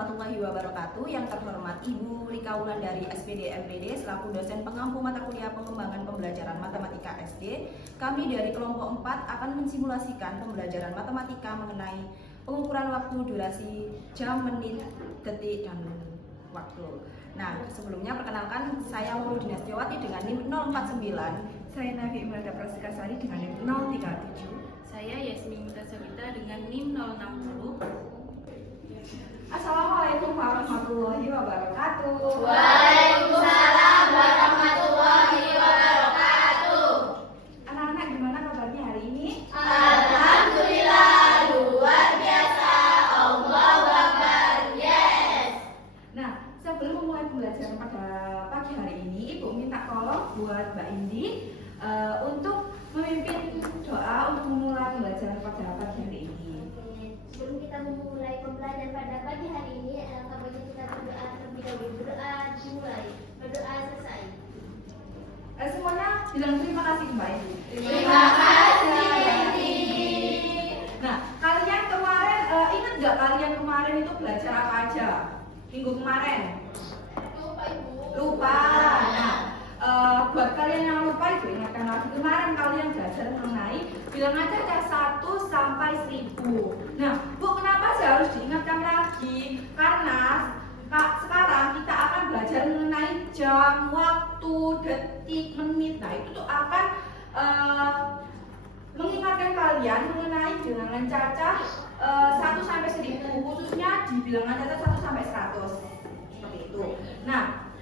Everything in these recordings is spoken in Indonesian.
warahmatullahi wabarakatuh. Yang terhormat Ibu Rika Wulandari SPD LPD selaku dosen pengampu mata kuliah pengembangan pembelajaran matematika SD. Kami dari kelompok 4 akan mensimulasikan pembelajaran matematika mengenai pengukuran waktu, durasi, jam, menit, detik, dan waktu. Nah, sebelumnya perkenalkan saya Wulu Dinastiawati dengan NIM 049. Saya Nafi Imelda Prasikasari dengan NIM 037. Saya Yasmin Mutasawita dengan NIM 060. Assalamualaikum warahmatullahi wabarakatuh. Waalaikumsalam warahmatullahi wabarakatuh. Anak-anak gimana kabarnya hari ini? Alhamdulillah, luar biasa. Allahu Akbar. Yes. Nah, sebelum memulai pembelajaran pada pagi hari ini, Ibu minta tolong buat Mbak Indi untuk memimpin doa untuk memulai pembelajaran pada pagi hari ini. Sebelum kita memulai pembelajaran pada pagi hari ini, alangkah baiknya kita berdoa terlebih dahulu. Berdoa dimulai, berdoa selesai. Semuanya bilang terima kasih ke Mbak Indi. Terima kasih. Nah, kalian kemarin ingat nggak kalian kemarin itu belajar apa aja? Minggu kemarin? Lupa Ibu. Lupa. Nah, buat kalian yang lupa itu ingatkan lagi, kemarin kalian belajar mengenai bilangan cacat 1 sampai 1000. Nah, Bu, kenapa sih harus diingatkan lagi? Karena sekarang kita akan belajar mengenai jam, waktu, detik, menit. Nah, itu tuh akan mengingatkan kalian mengenai bilangan cacah 1 sampai 1000, khususnya di bilangan cacah 1 sampai 100. Seperti itu. Nah,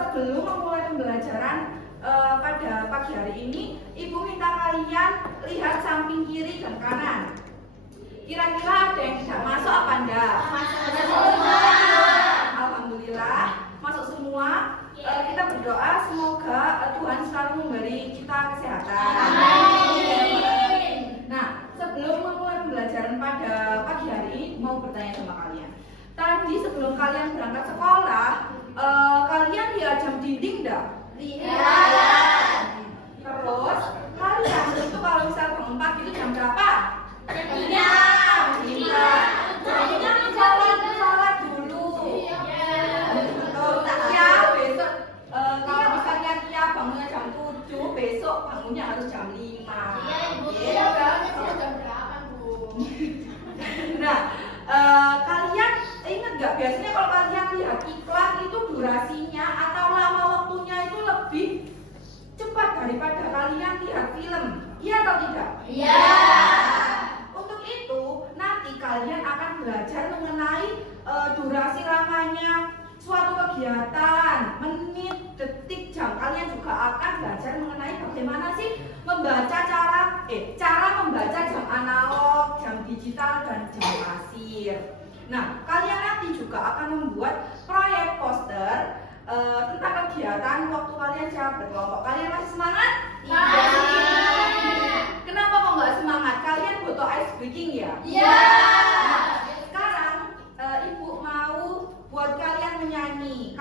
sebelum memulai pembelajaran pada pagi hari ini, Ibu minta kalian lihat samping kiri dan kanan. Kira-kira ada yang tidak masuk apa enggak? Masuk semua. Alhamdulillah, masuk semua. Kita berdoa semoga Tuhan selalu memberi kita kesehatan. Amin. Nah, sebelum memulai pembelajaran pada pagi hari ini, mau bertanya sama kalian. Tadi sebelum kalian berangkat sekolah, kalian lihat jam dinding enggak? Lihat. Terus kalian itu kalau misal bangun pagi itu jam berapa? Jam 5. Jadinya sholat dulu. Ya, besok kalau misalnya Tia bangunnya jam 7, besok bangunnya harus jam 5. Iya Ibu. Iya kan? Jam berapa Bu? Nah, kalian ingat gak biasanya kalau kalian lihat iklan itu durasinya atau lama waktunya itu lebih cepat daripada kalian lihat film? Iya atau tidak? Iya. Untuk itu nanti kalian akan belajar mengenai durasi lamanya suatu kegiatan, menit, detik, jam. Kalian juga akan belajar mengenai bagaimana sih membaca cara membaca jam analog, jam digital, dan jam pasir. Nah, kalian nanti juga akan membuat proyek poster tentang kegiatan waktu kalian siap berkelompok. Kalian masih semangat? Kenapa kok nggak semangat? Kalian butuh ice breaking ya? Iya. Nah, sekarang Ibu mau buat kalian menyanyi.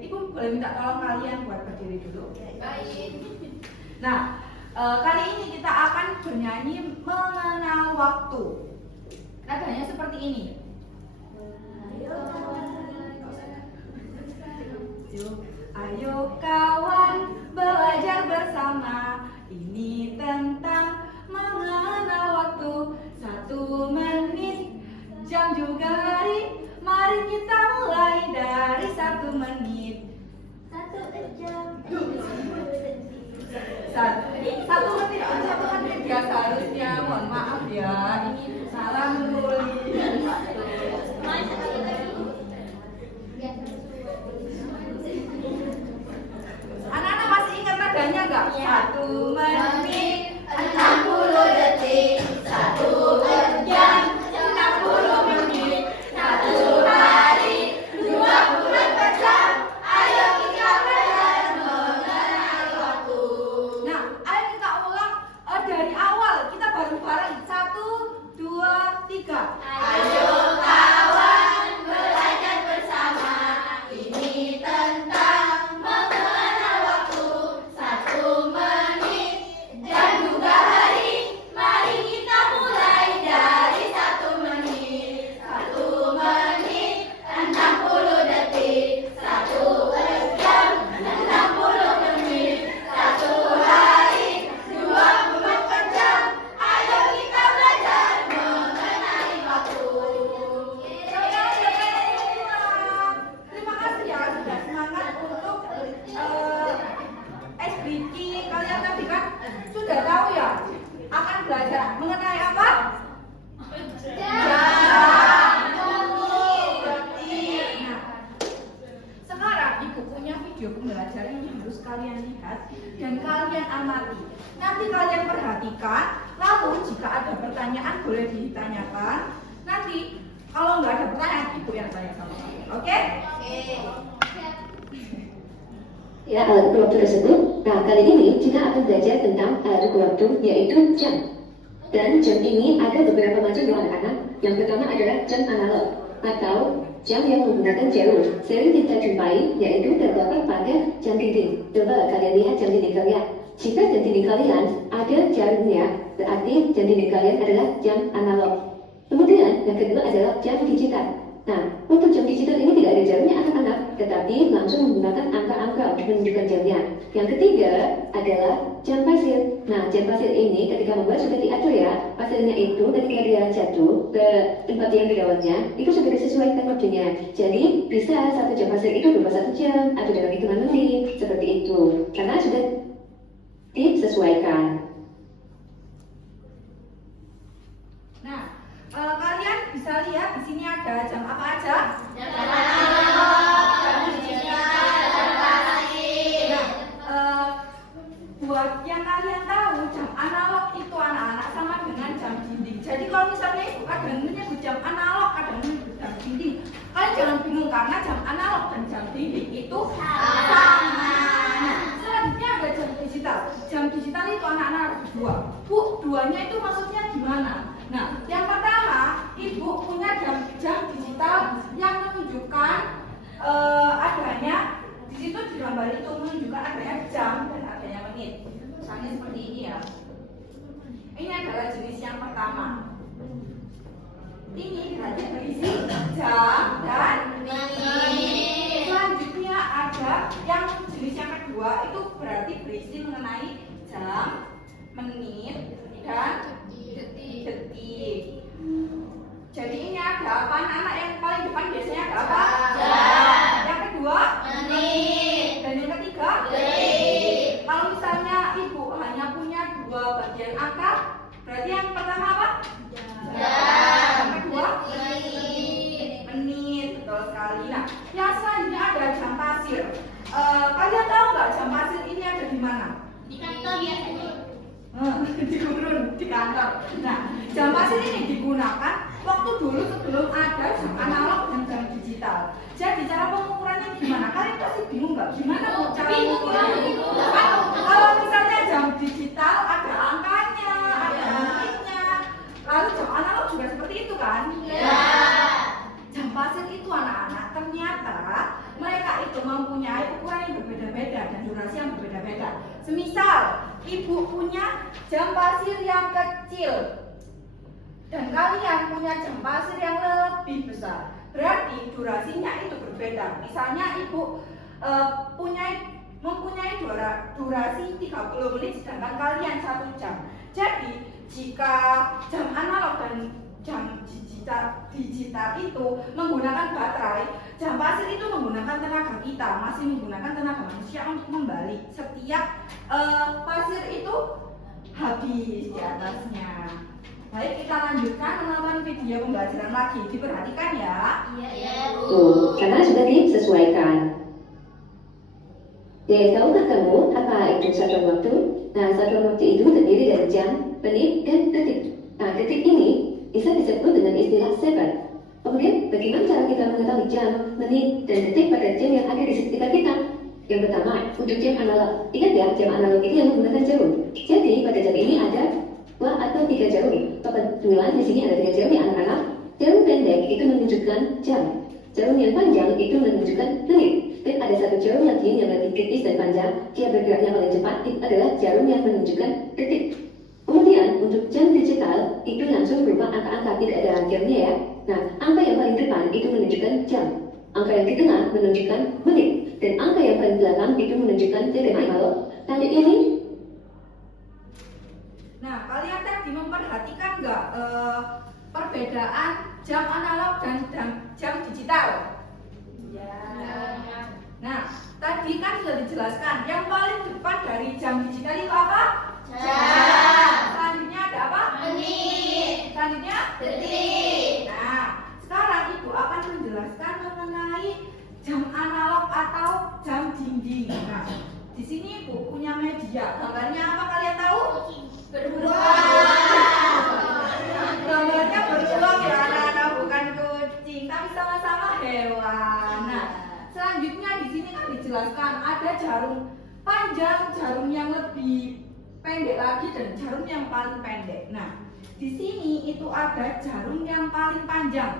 Ibu boleh minta tolong kalian buat berdiri dulu. Baik. Nah, kali ini kita akan bernyanyi mengenal waktu. Nadanya seperti ini. Ayo kawan belajar bersama. Ini tentang mengenal waktu. 1 menit, jam juga hari. Mari kita mulai dari 1 menit. 1 jam. 1 menit biasa harusnya. Mohon maaf ya, ini salah menulis. Anak-anak masih ingat nadanya nggak? 1 menit, 60 detik. 1 jam. 60 menit. 1 hari. 24 jam. Ayo kita belajar mengenal waktu. Nah, ayo kita ulang dari awal. Kita bareng-bareng. 1, 2, 3. saya sama kalian. Oke? Ya, alat ukur waktu tersebut. Nah, kali ini kita akan belajar tentang alat ukur waktu, yaitu jam. Dan jam ini ada beberapa macam loh anak-anak. Yang pertama adalah jam analog atau jam yang menggunakan jarum. Sering kita jumpai, yaitu terdapat pada jam dinding. Coba kalian lihat jam dinding kalian. Jika jam dinding kalian ada jarumnya, berarti jam dinding kalian adalah jam analog. Kemudian yang kedua adalah jam digital. Nah, untuk jam digital ini tidak ada jarumnya anak-anak, tetapi langsung menggunakan angka-angka untuk menunjukkan jamnya. Yang ketiga adalah jam pasir. Nah, jam pasir ini ketika membuat sudah diatur ya, pasirnya itu ketika dia jatuh ke tempat yang dirawatnya, itu sudah disesuaikan waktunya. Jadi bisa satu jam pasir itu 21 jam atau dalam hitungan menit, seperti itu. Karena sudah disesuaikan. Nah, kalian bisa lihat di sini ada jam apa aja? Jam analog, jam digital, jam pasir. Nah, buat yang kalian tahu, jam analog itu anak-anak sama dengan jam dinding. Jadi kalau misalnya ibu kadang menyebut jam analog, kadang menyebut jam dinding, kalian jangan bingung karena jam analog dan jam dinding itu sama. Nah, selanjutnya ada jam digital. Jam digital itu anak-anak ada dua. Bu, duanya itu maksudnya gimana? Nah, yang pertama, ibu punya jam digital yang menunjukkan adanya di situ di gambar itu menunjukkan adanya jam dan adanya menit. Misalnya seperti ini ya. Ini adalah jenis yang pertama. Ini berarti berisi jam dan menit. Selanjutnya ada yang jenis yang kedua itu berarti berisi mengenai jam, menit, dan detik. Jadi ini ada apa anak-anak? Yang paling depan biasanya ada apa? Jam. Yang kedua? Menit. Dan yang ketiga? Detik. Kalau misalnya ibu hanya punya dua bagian angka, berarti yang pertama apa? Jam. Yang kedua? Menit. Menit. Betul sekali. Nah, yang selanjutnya ada jam pasir. Kalian tahu nggak jam pasir ini ada di mana? Di kantor biasanya. Di gurun, di kantor. Nah, jam pasir ini digunakan waktu dulu sebelum ada jam analog dan jam digital. Jadi cara pengukurannya gimana? Kalian pasti bingung nggak? Gimana mau cara pengukurannya? Kalau misalnya jam digital ada angkanya, ada menitnya. Lalu jam analog juga seperti itu kan? Ya. Jam pasir itu anak-anak ternyata mereka itu mempunyai ukuran yang berbeda-beda dan durasi yang berbeda-beda. Semisal ibu punya jam pasir yang kecil dan kalian punya jam pasir yang lebih besar, berarti durasinya itu berbeda. Misalnya ibu mempunyai durasi 30 menit sedangkan kalian 1 jam. Jadi jika jam analog dan jam digital itu menggunakan baterai, jam pasir itu menggunakan tenaga kita, masih menggunakan tenaga manusia untuk membalik setiap pasir itu habis di atasnya. Baik, kita lanjutkan menonton video pembelajaran lagi. Diperhatikan ya. Iya, Bu. Tuh, karena sudah disesuaikan. Ya, tahukah kamu apa itu satuan waktu? Nah, satuan waktu itu terdiri dari jam, menit, dan detik. Nah, detik ini bisa disebut dengan istilah second. Kemudian, bagaimana cara kita mengetahui jam, menit, dan detik pada jam yang ada di sekitar kita? Yang pertama, untuk jam analog. Ingat ya, jam analog itu yang menggunakan jarum. Jadi, pada jam ini ada 2 atau 3 jarum. Kebetulan di sini ada 3 jarum ya anak-anak. Jarum pendek itu menunjukkan jam. Jarum yang panjang itu menunjukkan menit. Dan ada 1 jarum lagi yang lebih tipis dan panjang. Dia bergeraknya paling cepat. Itu adalah jarum yang menunjukkan detik. Kemudian untuk jam digital itu langsung berupa angka-angka, tidak ada jamnya ya. Nah, angka yang paling depan itu menunjukkan jam. Angka yang di tengah menunjukkan menit. Dan angka yang paling belakang itu menunjukkan detik. Kalau tadi ini. Nah, kalian tadi memperhatikan nggak perbedaan jam analog dan jam digital? Ya. Nah, tadi kan sudah dijelaskan. Yang paling depan dari jam digital itu apa? Jam. Selanjutnya ada apa? Menit. Selanjutnya? Detik. Nah, sekarang Ibu akan menjelaskan mengenai jam analog atau jam dinding. Nah, di sini Ibu punya media. Gambarnya apa kalian tahu? Gambarnya beruang ya anak-anak, bukan kucing. Tapi sama-sama dijelaskan ada jarum panjang, jarum yang lebih pendek lagi, dan jarum yang paling pendek. Nah, di sini itu ada jarum yang paling panjang.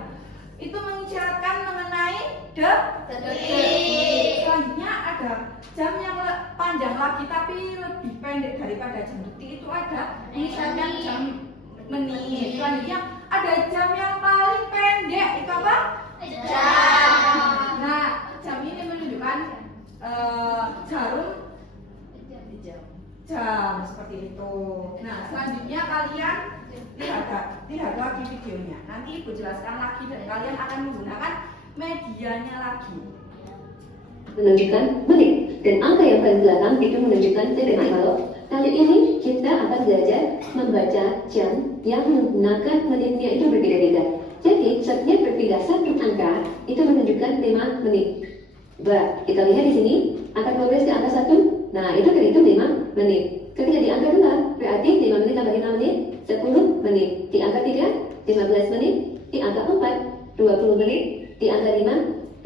Itu mengisyaratkan mengenai detik. Selanjutnya ada jam yang panjang lagi tapi lebih pendek daripada jam detik. Itu ada mengisyaratkan jam menit. Selanjutnya ada jam yang paling pendek. Itu apa? Jam. Nah, jam ini menunjukkan jarum jam seperti itu. Nah, selanjutnya kalian lihat lagi videonya. Nanti Ibu jelaskan lagi dan kalian akan menggunakan medianya lagi. Menunjukkan menit dan angka yang paling belakang itu menunjukkan detik analog. Kali ini kita akan belajar membaca jam yang menggunakan menitnya itu berbeda-beda. Jadi setiap berpindah satu angka itu menunjukkan 5 menit. Coba kita lihat di sini angka 12 ke angka 1. Nah, itu terhitung 5 menit. Ketika di angka 2, berarti 5 menit tambah 5 menit, 10 menit. Di angka 3, 15 menit. Di angka 4, 20 menit. Di angka 5,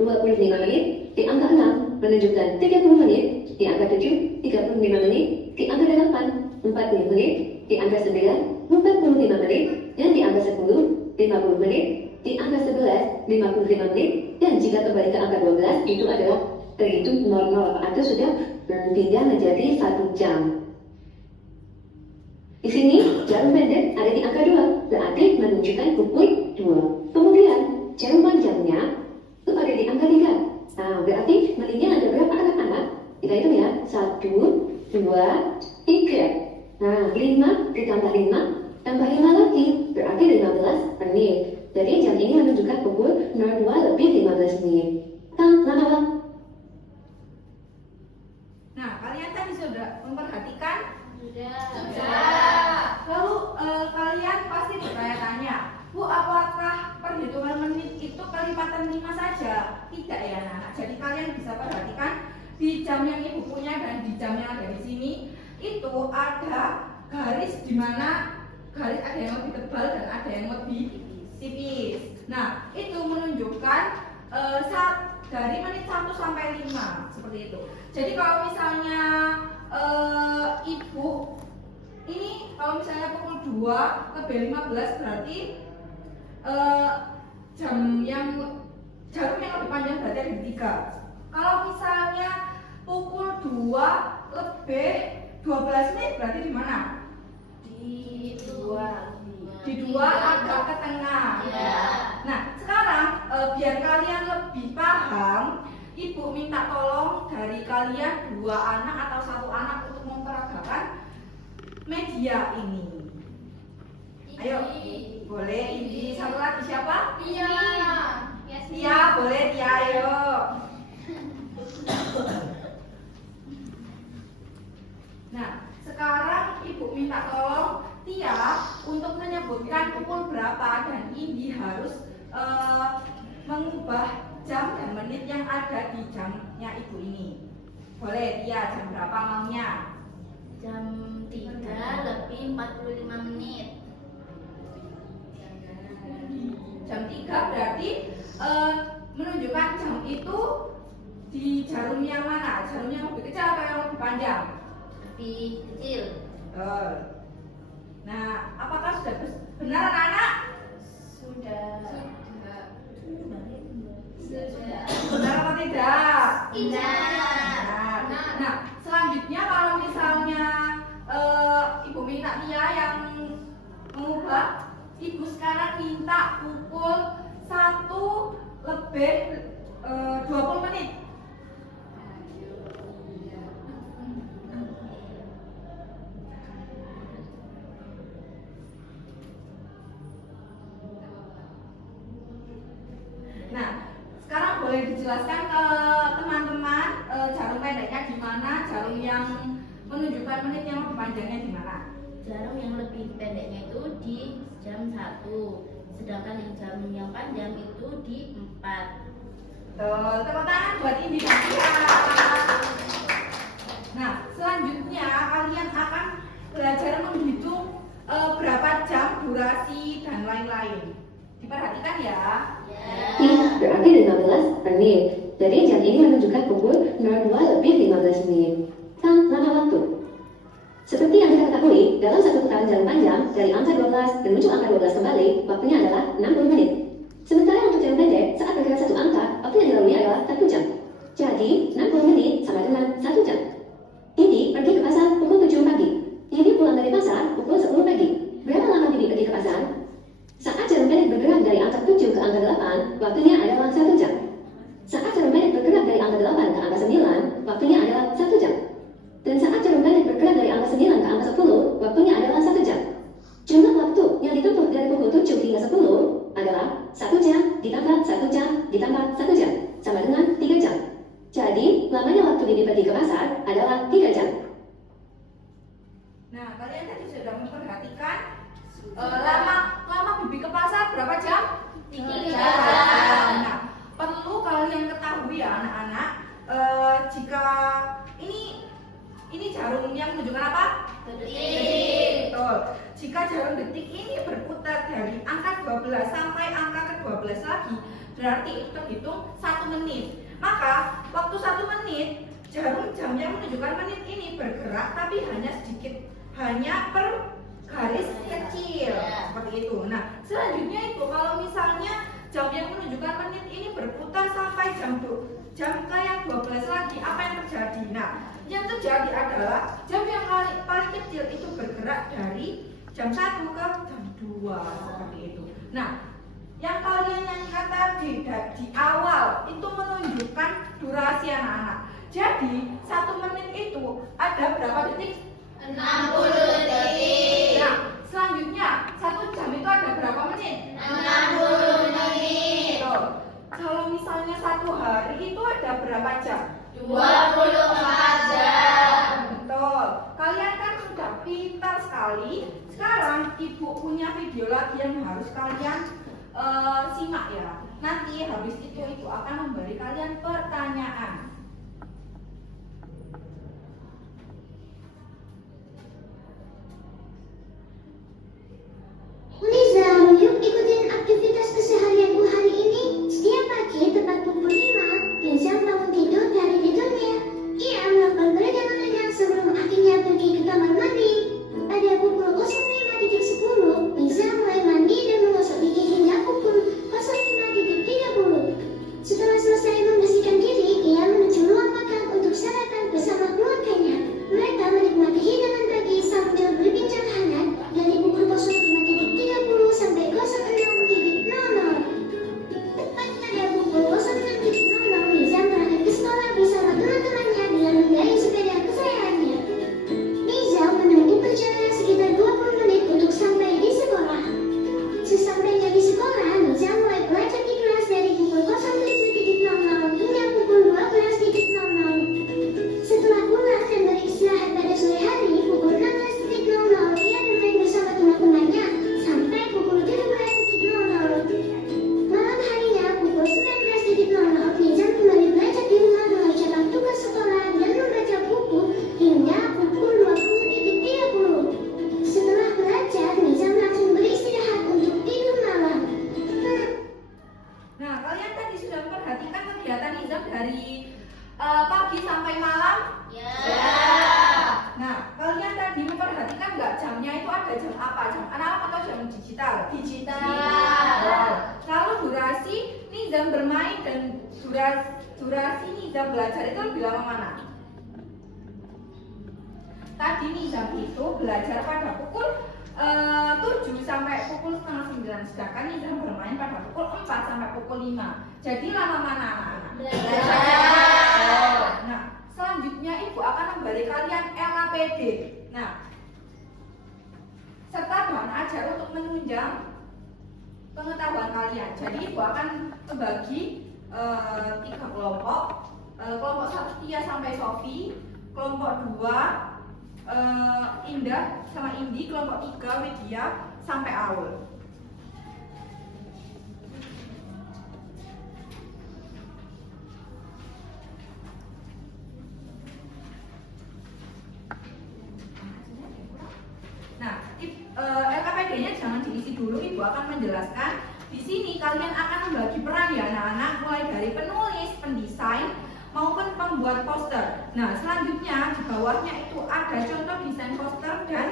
25 menit. Di angka 6, menunjukkan 30 menit. Di angka 7, 35 menit. Di angka 8, 40 menit. Di angka 9, 45 menit. Dan di angka 10, 50 menit. Di angka 11, 55 menit. Dan jika kembali ke angka 12, itu adalah terhitung 00 atau sudah berpindah menjadi 1 jam. Di sini jarum pendek ada di angka 2, berarti menunjukkan pukul 2. Kemudian jarum panjangnya itu ada di angka 3. Nah, berarti menitnya ada berapa anak-anak? Kita hitung ya, 1, 2, 3. Nah, 5 ditambah 5 tambah 5 lagi, berarti 15 menit. Jadi jam ini menunjukkan pukul 02 lebih 15 menit. Lama. Nah, kalian tadi sudah memperhatikan. Sudah. Lalu kalian pasti bertanya-tanya, Bu, apakah perhitungan menit itu kelipatan 5 saja? Tidak ya, anak. Jadi kalian bisa perhatikan di jam yang Ibu punya dan di jam yang ada di sini itu ada garis di mana garis ada yang lebih tebal dan ada yang lebih tipis. Nah, itu menunjukkan dari menit 1 sampai 5 seperti itu. Jadi kalau misalnya Ibu ini kalau misalnya pukul 2 lebih 15 berarti jarum yang lebih panjang berarti ada di 3. Kalau misalnya pukul 2 lebih 12 menit berarti di mana? Di 2. Di 2 agak ke tengah. Ya. Nah, sekarang biar kalian lebih paham, Ibu minta tolong dari kalian 2 anak atau 1 anak untuk memperagakan media ini. Ayo, boleh ini. Satu lagi siapa? Iya. Tia, boleh Tia, ayo. Nah, sekarang Ibu minta tolong Tia untuk menyebutkan pukul berapa dan ini harus mengubah jam dan menit yang ada di jamnya Ibu ini. Boleh Tia, jam berapa maunya? Jam 3 lebih 45 menit. Jam 3 berarti menunjukkan jam itu di jarum yang mana? Jarum yang lebih kecil atau yang lebih panjang? Lebih kecil. Nah, apakah sudah benar anak-anak? Sudah. Benar atau tidak? Tidak. Nah, selanjutnya kalau misalnya Ibu minta Tia yang mengubah, Ibu sekarang minta pukul 1 lebih 20 menit. Nah, sekarang boleh dijelaskan ke teman-teman jarum pendeknya di mana, jarum yang menunjukkan menit yang lebih panjangnya di mana? Jarum yang lebih pendeknya itu di jam 1, sedangkan yang jarum yang panjang itu di 4. Tepuk tangan buat Indi dan Tia. Nah, selanjutnya kalian akan belajar menghitung berapa jam, durasi, dan lain-lain. Diperhatikan ya. Berarti 15 menit. Jadi jam ini menunjukkan pukul 02:15 menit. Lama waktu. Seperti yang kita ketahui, dalam satu putaran jarum panjang dari angka 12 menuju angka 12 kembali, waktunya adalah 60 menit. Sementara untuk jarum pendek, saat bergerak satu angka, waktu yang dilalui adalah 1 jam. Jadi, 60 menit sama dengan 1 jam. Ini pergi ke pasar pukul 7 pagi. Ini pulang dari pasar pukul 10 pagi. Berapa lama Bibi pergi ke pasar? Saat jarum pendek bergerak dari angka 7 ke angka 8, waktunya adalah 1 jam. Saat jarum pendek bergerak dari angka 8 ke angka 9, waktunya adalah 1 jam. Dan saat jarum pendek bergerak dari angka 9 ke angka 10, waktunya adalah 1 jam. Jumlah waktu yang ditempuh dari pukul 7 hingga 10 adalah 1 jam ditambah 1 jam ditambah 1 jam, sama dengan 3 jam. Jadi, lamanya waktu Bibi pergi ke pasar adalah 3 jam. Nah, kalian tadi sudah memperhatikan lama Bibi ke pasar berapa jam? 3 jam. Nah, perlu kalian ketahui ya anak-anak, jika ini jarum yang menunjukkan apa? Detik. Betul. Jika jarum detik ini berputar dari angka 12 sampai angka ke-12 lagi, berarti itu terhitung 1 menit. Maka waktu 1 menit, jarum jam yang menunjukkan menit ini bergerak tapi hanya sedikit, hanya per garis kecil seperti itu. Nah, selanjutnya itu kalau misalnya jam yang menunjukkan menit ini berputar sampai jam ke yang 12 lagi, apa yang terjadi? Nah, yang terjadi adalah jam yang paling kecil itu bergerak dari jam 1 ke jam 2 seperti itu. Nah, yang kalian nyanyikan tadi di awal itu menunjukkan durasi anak-anak. Jadi 1 menit itu ada berapa detik? 60 detik. Nah, selanjutnya 1 jam itu ada berapa menit? 60 menit. Betul. Kalau misalnya 1 hari itu ada berapa jam? 24 jam. Betul. Kalian kan sudah pintar sekali. Sekarang ibu punya video lagi yang harus kalian simak ya. Nanti habis itu ibu akan memberi kalian pertanyaan. Liza, yuk ikutin aktivitas keseharianku hari ini. Setiap pagi tepat pukul 5, Liza bangun tidur dari tidurnya. Ia melakukan peregangan ringan sebelum akhirnya pergi ke kamar mandi. Pada pukul 05.10, Liza mulai mandi dan menggosok gigi hingga pukul 05.30. Setelah selesai membersihkan diri, ia menuju ruang makan untuk sarapan bersama keluarganya. Mereka menikmati hidangan pagi sambil berbincang hangat dari pukul 05.30 sampai 06.00. Tepat pada pukul 06.00, Liza berangkat ke sekolah bersama teman-temannya dengan mengayuh sepeda kesayangannya. Liza menempuh perjalanan sekitar 20 menit untuk sampai di sekolah. Sesampainya di sekolah, Liza mulai belajar di kelas dari pukul 07.00 hingga pukul 12.00. Setelah pulang dan beristirahat pada sore hari, pukul 16.00 ia bermain bersama teman-temannya sampai pukul 17.00. Malam harinya, pukul 19.00, Liza kembali belajar di rumah mengerjakan tugas sekolah dan membaca buku hingga pukul 20.30. Setelah belajar, Liza langsung beristirahat untuk tidur malam. Nah, kalian tadi sudah memperhatikan kegiatan Nizam dari pagi sampai malam? Ya. Nah, kalian tadi memperhatikan nggak jamnya itu ada jam apa? Jam analog atau jam digital? Digital. Kalau durasi Nizam bermain dan durasi Nizam belajar itu lebih lama mana? Tadi Nizam itu belajar pada pukul 7 sampai pukul setengah 9, sedangkan Nizam bermain pada pukul 4 sampai pukul 5. Jadi lama mana anak-anak? Belajar. Nah, selanjutnya ibu akan memberi kalian LKPD. Nah, serta bahan ajar untuk menunjang pengetahuan kalian. Jadi ibu akan membagi 3 kelompok. Kelompok 1 Tia sampai Sofi, kelompok 2 Indah sama Indi, kelompok 3 Widya sampai Aul. Nah, LKPD-nya jangan diisi dulu, ibu akan menjelaskan. Di sini kalian akan membagi peran ya anak-anak, mulai dari penulis, pendesain, membuat poster. Nah, selanjutnya di bawahnya itu ada contoh desain poster dan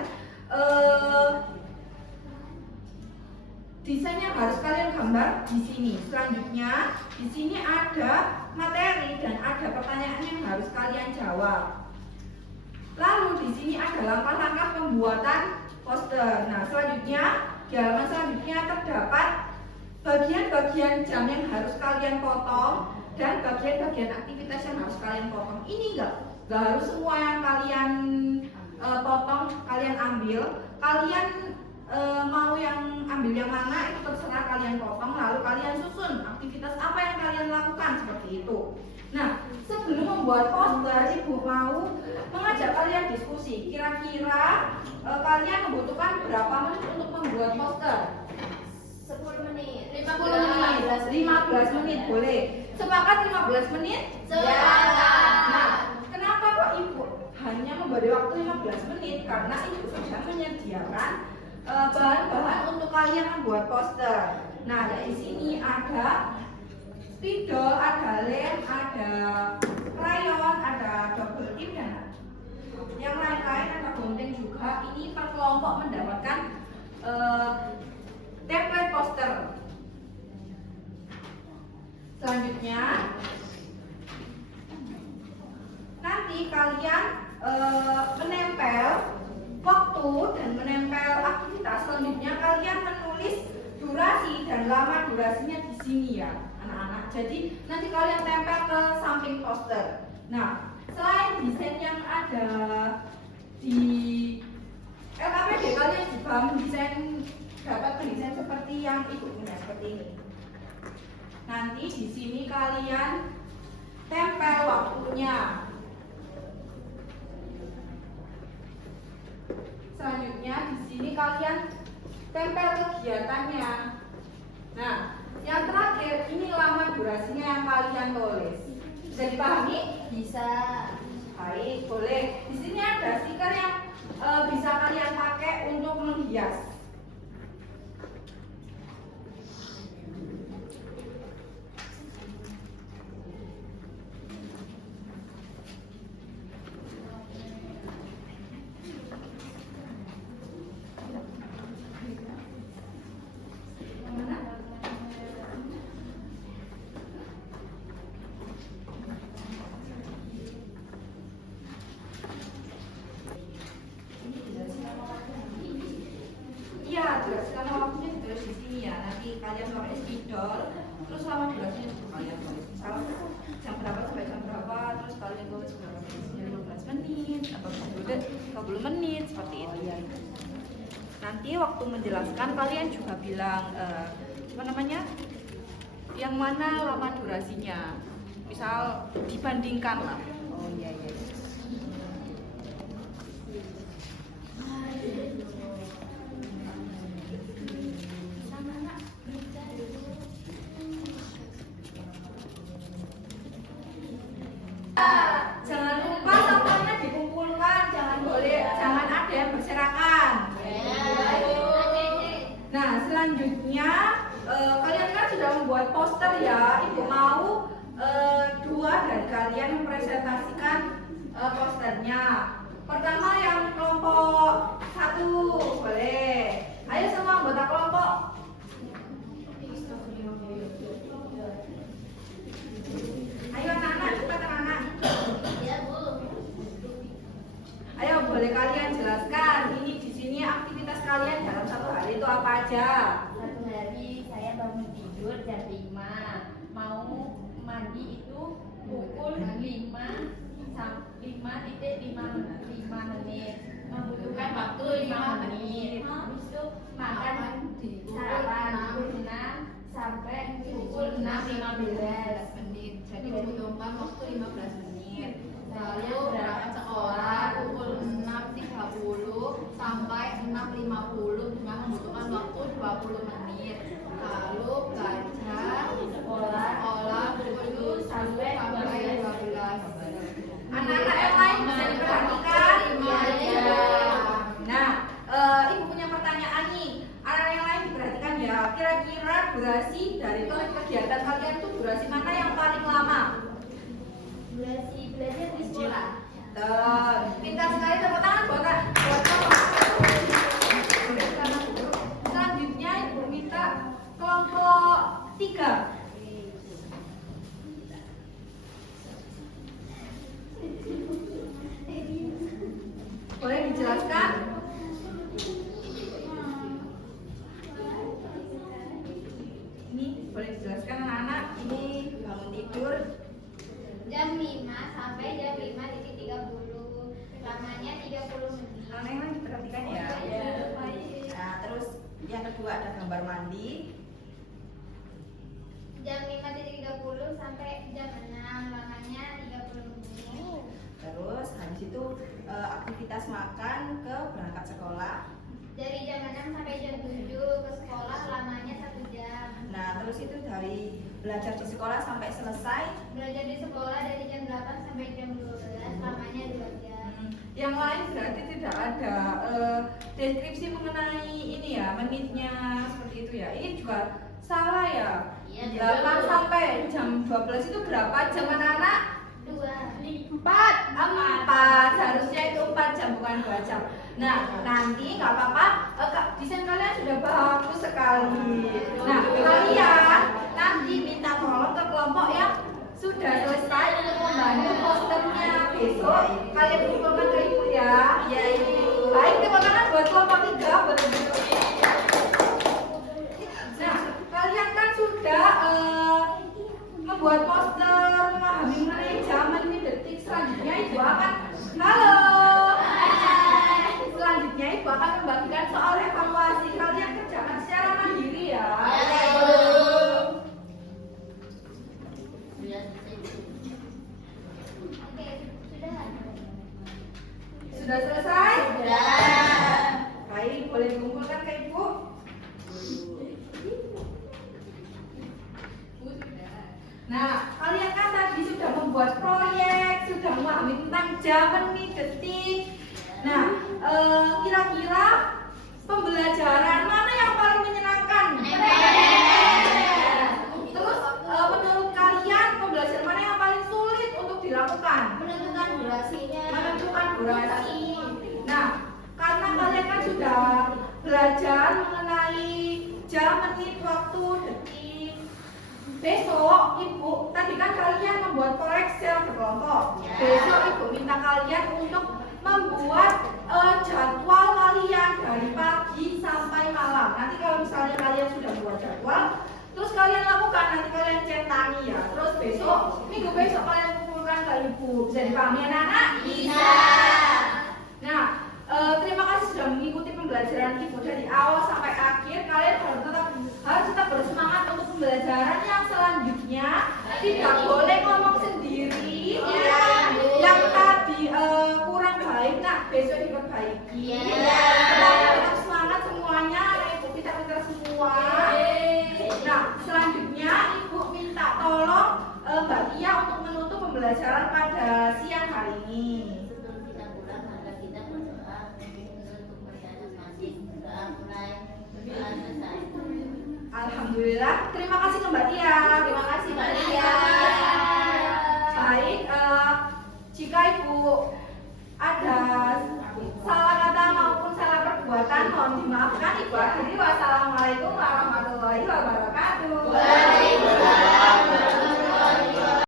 desain yang harus kalian gambar di sini. Selanjutnya di sini ada materi dan ada pertanyaan yang harus kalian jawab. Lalu di sini ada langkah-langkah pembuatan poster. Nah, selanjutnya di halaman selanjutnya terdapat bagian-bagian jam yang harus kalian potong dan bagian-bagian aktivitas yang harus kalian potong. Ini enggak harus semua yang kalian potong kalian ambil. Kalian mau yang ambil yang mana itu terserah kalian potong, lalu kalian susun aktivitas apa yang kalian lakukan seperti itu. Nah, sebelum membuat poster, Ibu mau mengajak kalian diskusi. Kira-kira kalian membutuhkan berapa menit untuk membuat poster? 10 menit. 15 menit boleh. Sepakat 15 menit? Sepakat. Nah, kenapa kok Ibu hanya memberi waktu 15 menit? Karena Ibu sudah menyediakan bahan-bahan untuk kalian membuat poster. Nah, di sini ada spidol, ada lem, ada krayon, ada double tip dan yang lain-lain, ada gunting juga. Ini per kelompok mendapatkan template poster. Selanjutnya nanti kalian menempel waktu dan menempel aktivitas. Selanjutnya kalian menulis durasi dan lama durasinya di sini ya anak-anak. Jadi nanti kalian tempel ke samping poster. Nah, selain desain yang ada di LKPD, kalian juga dapat mendesain seperti yang Ibu punya seperti ini. Nanti di sini kalian tempel waktunya. Selanjutnya di sini kalian tempel kegiatannya. Nah, yang terakhir ini lama durasinya yang kalian tulis. Bisa dipahami? Bisa. Baik, boleh. Di sini ada stiker yang bisa kalian pakai untuk menghias. Iya, durasi lama waktunya ditulis di sini ya. Nanti kalian pakai spidol, terus lama durasinya juga kalian tulis. Misalnya jam berapa sampai jam berapa, terus kalian tulis berapa durasinya 15 menit atau 20 menit seperti itu ya. Nanti waktu menjelaskan kalian juga bilang yang mana lama durasinya. Misal dibandingkan lah. Oh iya iya. Jangan lupa sampahnya dikumpulkan, jangan ada yang berserakan. Nah, selanjutnya kalian kan sudah membuat poster ya. Ibu mau dua dari kalian mempresentasikan posternya. Pertama yang kelompok 1 boleh. Ayo semua anggota kelompok. Ayo anak-anak, cepat anak-anak. Ya, Bu. Ayo boleh kalian jelaskan ini di sini aktivitas kalian dalam satu hari itu apa aja? Satu hari saya bangun tidur jam 5. Mau mandi itu pukul 5:05 menit. Membutuhkan waktu 5 menit. Habis itu makan sarapan pukul 6 sampai pukul 6:15 menit. Jadi membutuhkan waktu 15 menit. Lalu Berangkat sekolah pukul 6.30 sampai 6.50 dengan membutuhkan waktu 20 menit. Lalu belajar sekolah pukul 7 sampai 12. Anak-anak yang lain bisa diperhatikan? Iya. Nah, Ibu punya pertanyaan nih. Anak yang lain diperhatikan ya. Kira-kira durasi dari kegiatan kalian tuh durasi sampai jam 5.30. Lamanya 30 menit. Yang diperhatikan ya. Nah, terus yang kedua ada gambar mandi. Jam 5.30 sampai jam 6, lamanya 30 menit. Terus habis itu aktivitas makan ke berangkat sekolah. Dari jam 6 sampai jam 7 ke sekolah, lamanya 1 jam. Nah, terus itu dari belajar di sekolah sampai selesai. Belajar di sekolah dari jam 8 sampai jam 12, lamanya 2 jam. Yang lain berarti tidak ada deskripsi mengenai ini ya, menitnya seperti itu ya. Ini juga salah ya. Iya, 8 sampai jam 12 itu berapa jam anak-anak? 2. 4 seharusnya itu 4 jam bukan 2 jam. Nah, nanti nggak apa-apa, desain kalian sudah bagus sekali. Nah, kalian nanti minta tolong ke kelompok yang sudah selesai untuk membantu posternya. Besok kalian kumpulkan ke ibu ya. Iya, ibu. Baik, tepuk tangan buat kelompok 3, boleh duduk. Nah, kalian kan sudah membuat poster memahami mengenai jam, menit, detik. Selanjutnya ibu akan selanjutnya ibu akan membagikan soal evaluasi. Kalian kerjakan secara mandiri ya. Oke, sudah. Sudah selesai? Sudah. Baik, boleh dikumpulkan ke ibu. Nah, kalian kan tadi sudah membuat proyek, sudah memahami tentang jam, menit, detik. Nah, kira-kira pembelajaran mana yang paling menyenangkan? Terus, menurut kalian pembelajaran mana yang paling sulit untuk dilakukan? Menentukan durasinya. Menentukan durasi. Nah, karena kalian kan sudah belajar mengenai jam, menit, waktu, detik. Besok ibu, tadi kan kalian membuat proyek secara berkelompok. Besok ibu minta kalian untuk membuat jadwal kalian dari pagi sampai malam. Nanti kalau misalnya kalian sudah buat jadwal, terus kalian lakukan, nanti kalian centangi ya. Terus besok, minggu besok kalian kumpulkan ke ibu. Bisa dipahami anak-anak? Bisa. Nah, terima kasih sudah mengikuti pembelajaran ibu dari awal sampai akhir. Kalian harus tetap bersemangat untuk pembelajaran yang selanjutnya. Tidak boleh ngomong sendiri. Yang tadi kurang baik, nah besok diperbaiki. Tetap semangat semuanya. Ibu pintar-pintar semua. Nah, selanjutnya ibu minta tolong Mbak Tia untuk menutup pembelajaran pada siang hari ini. Sebelum kita pulang, maka kita berdoa untuk mereka masing doa mulai doa selesai. Alhamdulillah, terima kasih ke Mbak Tia. Terima kasih Mbak Tia. Baik, jika ibu ada salah kata maupun salah perbuatan mohon dimaafkan. Ibu akhiri wassalamualaikum warahmatullahi wabarakatuh.